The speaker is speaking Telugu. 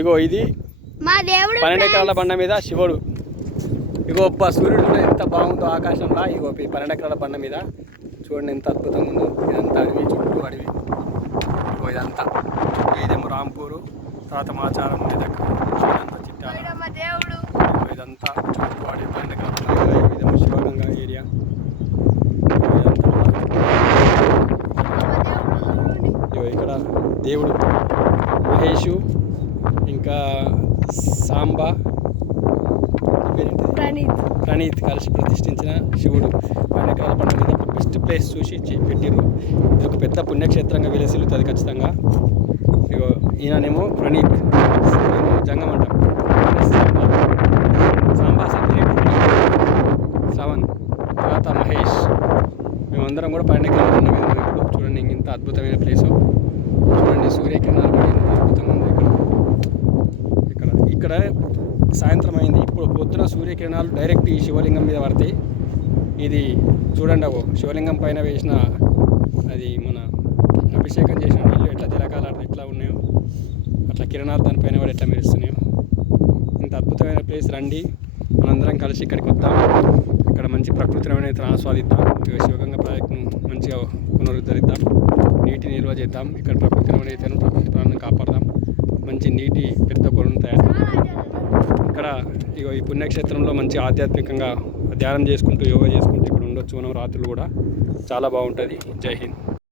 ఇగో ఇది మా దేవుడు పన్నెండు ఎకరాల బండ మీద శివుడు. ఇగో అబ్బా సూర్యుడు ఎంత బాగుందో ఆకాశంలో ఇగో ఈ పన్నెండు ఎకరాల బండ మీద. చూడండి ఎంత అద్భుతంగా ఉందో. ఇదంతా అడవి చుట్టూ అడవి. ఇగో ఇదంతా. ఇదేమో రాంపూరు. తర్వాత మాచారం ఇదంతా చిట్టాల. ఇదంతా చుట్టూ అడవి పన్నెండు ఎకరాల ఇదేమో శివగంగా ఏరియా. ఇక్కడ దేవుడు మహేషు. ఇంకా సాంబా? ప్రణీత్. ప్రణీత్ కలిసి ప్రతిష్ఠించిన శివుడు. వెనకాల పండుగ మీద ఒక బెస్ట్ ప్లేస్ చూసి పెట్టిర్రు. ఇది ఒక పెద్ద పుణ్యక్షేత్రంగా విలసిల్లుతుంది ఖచ్చితంగా. ఇగో ఈయననేమో ప్రణీత్. జంగం అంటాం సాంబా సత్యరెడ్డి శ్రవణ్. తర్వాత మహేష్. మేమందరం కూడా పండుగ ఇప్పుడు చూడండి ఇంత అద్భుతమైన ప్లేసు. చూడండి సూర్యకిరణాలు పడి ఎంత అద్భుతంగా ఉంది ఇక్కడ సాయంత్రం అయింది. ఇప్పుడు పొద్దున సూర్యకిరణాలు డైరెక్ట్ ఈ శివలింగం మీద పడతాయి. ఇది చూడండి అగో శివలింగం పైన వేసిన అది మన అభిషేకం చేసిన నీళ్ళు ఎట్లా జలకాలు అట్లా ఎట్లా ఉన్నాయో అట్లా కిరణాలు దానిపైన కూడా ఎట్లా మెరుస్తున్నాయో. ఇంత అద్భుతమైన ప్లేస్ రండి. మనందరం కలిసి ఇక్కడికి వద్దాం. ఇక్కడ మంచి ప్రకృతి రమణీయతను ఆస్వాదిద్దాం శివగంగ ప్రాజెక్టును మంచిగా పునరుద్ధరిద్దాం. నీటి నిల్వ చేద్దాం. ఇక్కడ ప్రకృతి రమణీయతను ప్రకృతి ప్రాణాలను కాపాడదాం. మంచి నీటి పెద్ద కొలను తయారు ఇక్కడ ఇగో ఈ పుణ్యక్షేత్రంలో మంచి ఆధ్యాత్మికంగా ధ్యానం చేసుకుంటూ యోగా చేసుకుంటూ ఇక్కడ ఉండొచ్చు మనం రాత్రులు కూడా. చాలా బాగుంటుంది. జై హింద్.